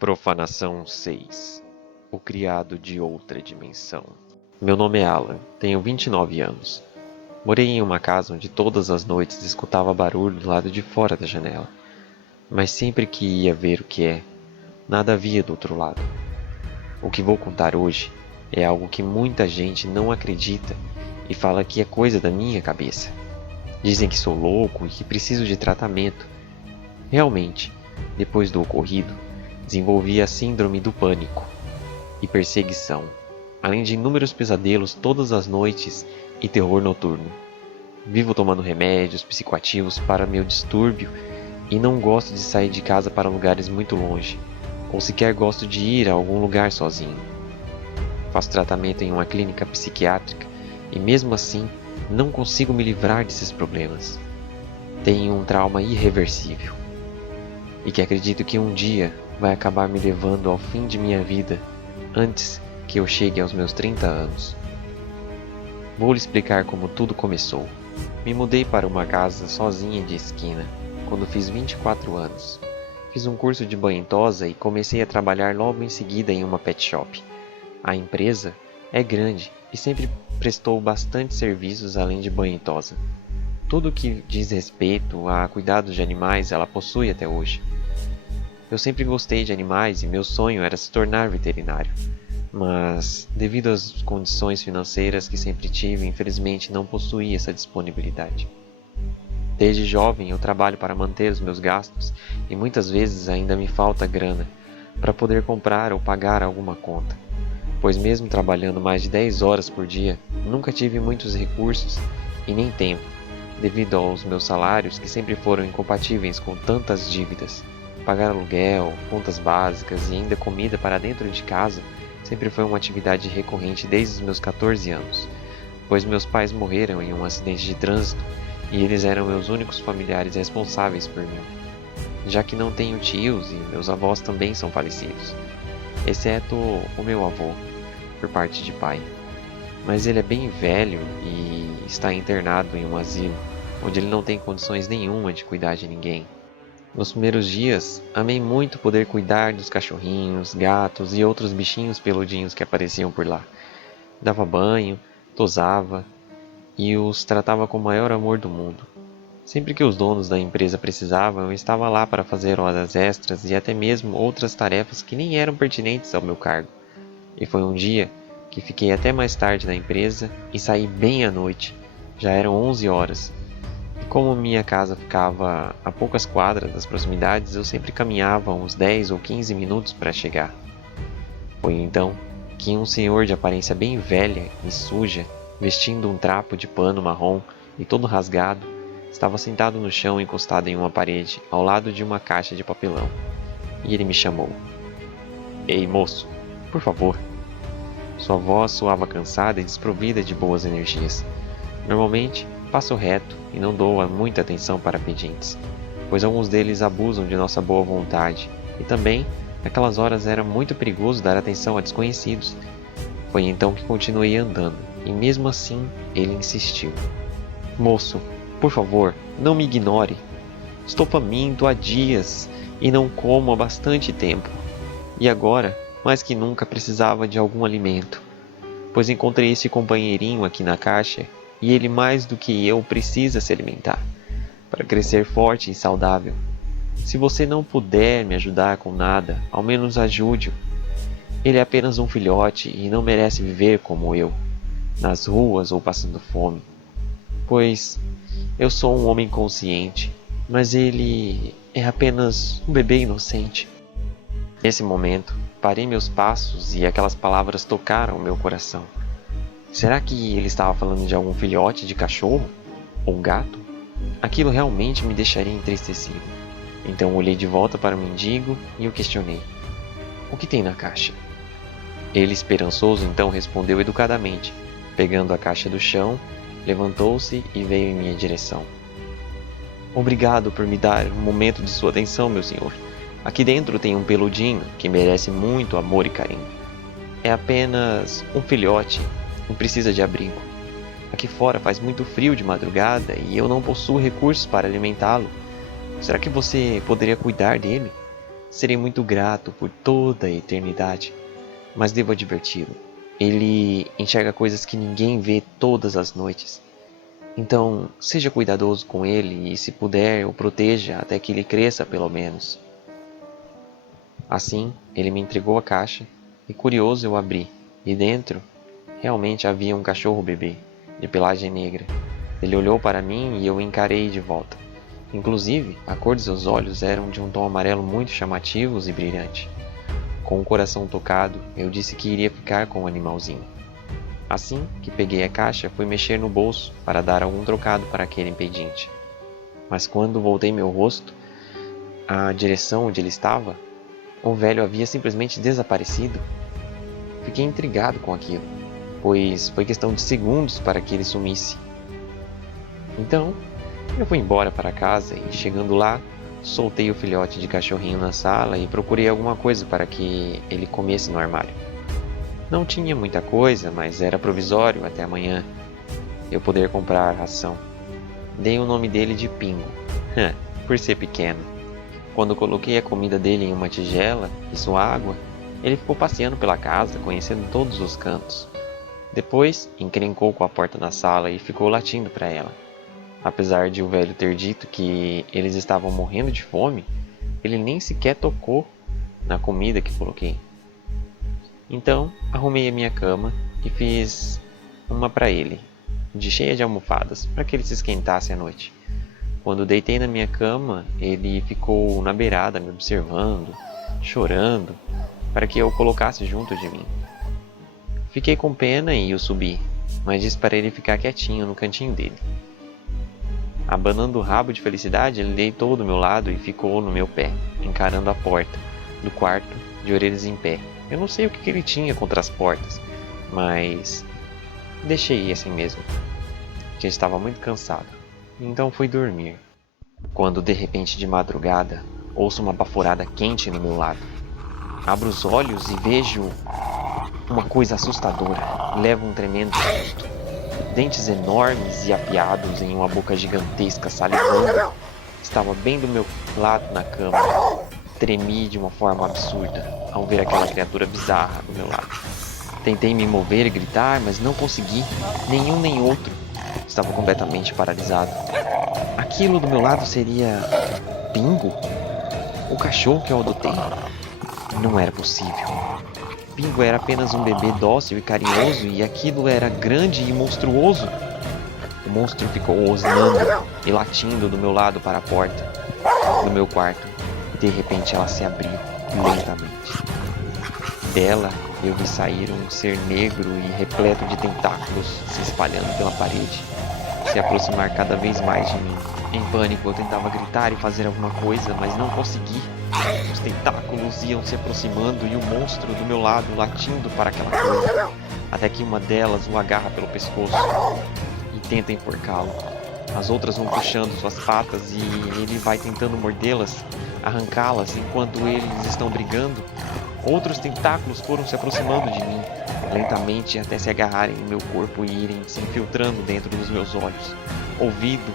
Profanação 6. O criado de outra dimensão. Meu nome é Alan, tenho 29 anos. Morei em uma casa onde todas as noites escutava barulho do lado de fora da janela. Mas sempre que ia ver o que é, nada havia do outro lado. O que vou contar hoje é algo que muita gente não acredita e fala que é coisa da minha cabeça. Dizem que sou louco e que preciso de tratamento. Realmente, depois do ocorrido, desenvolvi a síndrome do pânico e perseguição, além de inúmeros pesadelos todas as noites e terror noturno. Vivo tomando remédios psicoativos para meu distúrbio e não gosto de sair de casa para lugares muito longe, ou sequer gosto de ir a algum lugar sozinho. Faço tratamento em uma clínica psiquiátrica e mesmo assim não consigo me livrar desses problemas. Tenho um trauma irreversível e que acredito que um dia vai acabar me levando ao fim de minha vida antes que eu chegue aos meus 30 anos. Vou lhe explicar como tudo começou. Me mudei para uma casa sozinha de esquina quando fiz 24 anos. Fiz um curso de banho em tosa e comecei a trabalhar logo em seguida em uma pet shop. A empresa é grande e sempre prestou bastante serviços além de banho em tosa. Tudo que diz respeito a cuidados de animais ela possui até hoje. Eu sempre gostei de animais e meu sonho era se tornar veterinário, mas devido às condições financeiras que sempre tive, infelizmente não possuí essa disponibilidade. Desde jovem eu trabalho para manter os meus gastos e muitas vezes ainda me falta grana para poder comprar ou pagar alguma conta, pois mesmo trabalhando mais de 10 horas por dia, nunca tive muitos recursos e nem tempo, devido aos meus salários que sempre foram incompatíveis com tantas dívidas. Pagar aluguel, contas básicas e ainda comida para dentro de casa sempre foi uma atividade recorrente desde os meus 14 anos, pois meus pais morreram em um acidente de trânsito e eles eram meus únicos familiares responsáveis por mim, já que não tenho tios e meus avós também são falecidos, exceto o meu avô, por parte de pai. Mas ele é bem velho e está internado em um asilo, onde ele não tem condições nenhuma de cuidar de ninguém. Nos primeiros dias, amei muito poder cuidar dos cachorrinhos, gatos e outros bichinhos peludinhos que apareciam por lá. Dava banho, tosava e os tratava com o maior amor do mundo. Sempre que os donos da empresa precisavam, eu estava lá para fazer horas extras e até mesmo outras tarefas que nem eram pertinentes ao meu cargo. E foi um dia que fiquei até mais tarde na empresa e saí bem à noite. Já eram 11 horas. Como minha casa ficava a poucas quadras das proximidades, eu sempre caminhava uns 10 ou 15 minutos para chegar. Foi então que um senhor de aparência bem velha e suja, vestindo um trapo de pano marrom e todo rasgado, estava sentado no chão encostado em uma parede, ao lado de uma caixa de papelão. E ele me chamou. "Ei, moço, por favor." Sua voz soava cansada e desprovida de boas energias. Normalmente, passo reto e não dou muita atenção para pedintes, pois alguns deles abusam de nossa boa vontade, e também, naquelas horas era muito perigoso dar atenção a desconhecidos. Foi então que continuei andando, e mesmo assim ele insistiu. "Moço, por favor, não me ignore. Estou faminto há dias e não como há bastante tempo. E agora, mais que nunca, precisava de algum alimento, pois encontrei esse companheirinho aqui na caixa e ele mais do que eu precisa se alimentar, para crescer forte e saudável. Se você não puder me ajudar com nada, ao menos ajude-o. Ele é apenas um filhote e não merece viver como eu, nas ruas ou passando fome. Pois eu sou um homem consciente, mas ele é apenas um bebê inocente." Nesse momento, parei meus passos e aquelas palavras tocaram o meu coração. Será que ele estava falando de algum filhote de cachorro? Ou gato? Aquilo realmente me deixaria entristecido. Então olhei de volta para o mendigo e o questionei. "O que tem na caixa?" Ele, esperançoso, então respondeu educadamente. Pegando a caixa do chão, levantou-se e veio em minha direção. "Obrigado por me dar um momento de sua atenção, meu senhor. Aqui dentro tem um peludinho que merece muito amor e carinho. É apenas um filhote e precisa de abrigo. Aqui fora faz muito frio de madrugada e eu não possuo recursos para alimentá-lo. Será que você poderia cuidar dele?" Serei muito grato por toda a eternidade, mas devo adverti-lo. Ele enxerga coisas que ninguém vê todas as noites. Então, seja cuidadoso com ele e, se puder, o proteja até que ele cresça, pelo menos. Assim, ele me entregou a caixa e, curioso, eu abri. E dentro, realmente havia um cachorro bebê, de pelagem negra. Ele olhou para mim e eu o encarei de volta. Inclusive, a cor de seus olhos eram de um tom amarelo muito chamativos e brilhante. Com o coração tocado, eu disse que iria ficar com o animalzinho. Assim que peguei a caixa, fui mexer no bolso para dar algum trocado para aquele impedinte. Mas quando voltei meu rosto à direção onde ele estava, o velho havia simplesmente desaparecido. Fiquei intrigado com aquilo, pois foi questão de segundos para que ele sumisse. Então, eu fui embora para casa e, chegando lá, soltei o filhote de cachorrinho na sala e procurei alguma coisa para que ele comesse no armário. Não tinha muita coisa, mas era provisório até amanhã eu poder comprar ração. Dei o nome dele de Pingo, por ser pequeno. Quando coloquei a comida dele em uma tigela e sua água, ele ficou passeando pela casa, conhecendo todos os cantos. Depois, encrencou com a porta da sala e ficou latindo para ela. Apesar de o velho ter dito que eles estavam morrendo de fome, ele nem sequer tocou na comida que coloquei. Então, arrumei a minha cama e fiz uma para ele, cheia de almofadas, para que ele se esquentasse à noite. Quando deitei na minha cama, ele ficou na beirada me observando, chorando, para que eu o colocasse junto de mim. Fiquei com pena e o subi, mas disse para ele ficar quietinho no cantinho dele. Abanando o rabo de felicidade, ele deitou do meu lado e ficou no meu pé, encarando a porta do quarto, de orelhas em pé. Eu não sei o que ele tinha contra as portas, mas deixei assim mesmo. Já estava muito cansado, então fui dormir. Quando, de repente, de madrugada, ouço uma baforada quente no meu lado. Abro os olhos e vejo uma coisa assustadora. Levo um tremendo susto. Dentes enormes e afiados em uma boca gigantesca salivando. Estava bem do meu lado na cama. Tremi de uma forma absurda ao ver aquela criatura bizarra do meu lado. Tentei me mover e gritar, mas não consegui. Nenhum nem outro. Estava completamente paralisado. Aquilo do meu lado seria Pingo? O cachorro que eu adotei? Não era possível. Pingo era apenas um bebê dócil e carinhoso, e aquilo era grande e monstruoso. O monstro ficou rosnando e latindo do meu lado para a porta do meu quarto. De repente ela se abriu lentamente. Dela eu vi sair um ser negro e repleto de tentáculos se espalhando pela parede, se aproximar cada vez mais de mim. Em pânico eu tentava gritar e fazer alguma coisa, mas não consegui. Os tentáculos iam se aproximando e o monstro do meu lado latindo para aquela coisa, até que uma delas o agarra pelo pescoço e tenta enforcá-lo. As outras vão puxando suas patas e ele vai tentando mordê-las, arrancá-las enquanto eles estão brigando. Outros tentáculos foram se aproximando de mim, lentamente até se agarrarem no meu corpo e irem se infiltrando dentro dos meus olhos, ouvido,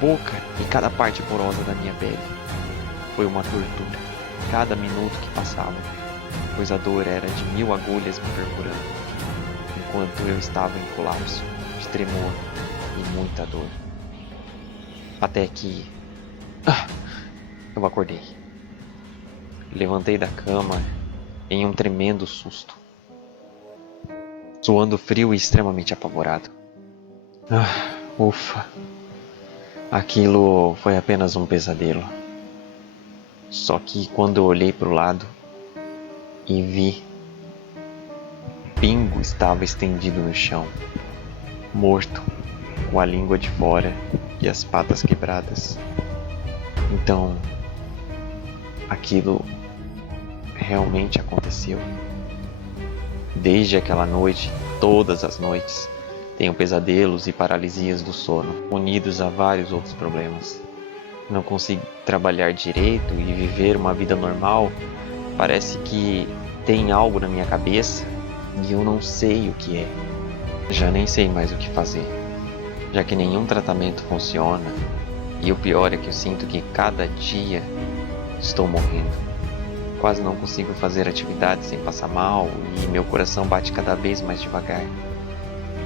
boca e cada parte porosa da minha pele. Foi uma tortura, cada minuto que passava, pois a dor era de 1000 agulhas me perfurando, enquanto eu estava em colapso, de tremor e muita dor. Até que... eu acordei. Levantei da cama em um tremendo susto, suando frio e extremamente apavorado. Ufa! Aquilo foi apenas um pesadelo. Só que quando eu olhei para o lado e vi, Pingo estava estendido no chão, morto, com a língua de fora e as patas quebradas. Então, aquilo realmente aconteceu. Desde aquela noite, todas as noites, tenho pesadelos e paralisias do sono, unidos a vários outros problemas. Não consigo trabalhar direito e viver uma vida normal. Parece que tem algo na minha cabeça e eu não sei o que é. Já nem sei mais o que fazer, já que nenhum tratamento funciona. E o pior é que eu sinto que cada dia estou morrendo. quase não consigo fazer atividades sem passar mal e meu coração bate cada vez mais devagar.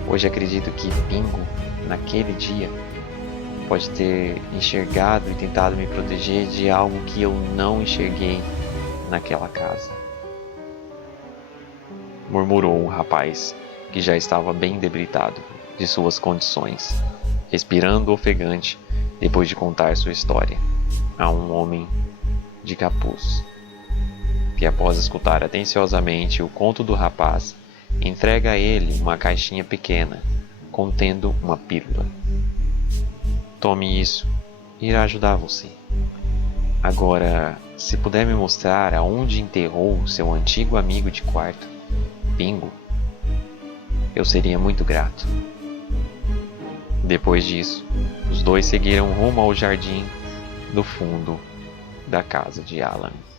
Hoje acredito que Pingo, naquele dia, pode ter enxergado e tentado me proteger de algo que eu não enxerguei naquela casa. Murmurou o rapaz, que já estava bem debilitado de suas condições, respirando ofegante depois de contar sua história a um homem de capuz, que após escutar atenciosamente o conto do rapaz, entrega a ele uma caixinha pequena, contendo uma pílula. Tome isso, irá ajudar você. Agora, se puder me mostrar aonde enterrou seu antigo amigo de quarto, Pingo, eu seria muito grato. Depois disso, os dois seguiram rumo ao jardim do fundo da casa de Alan.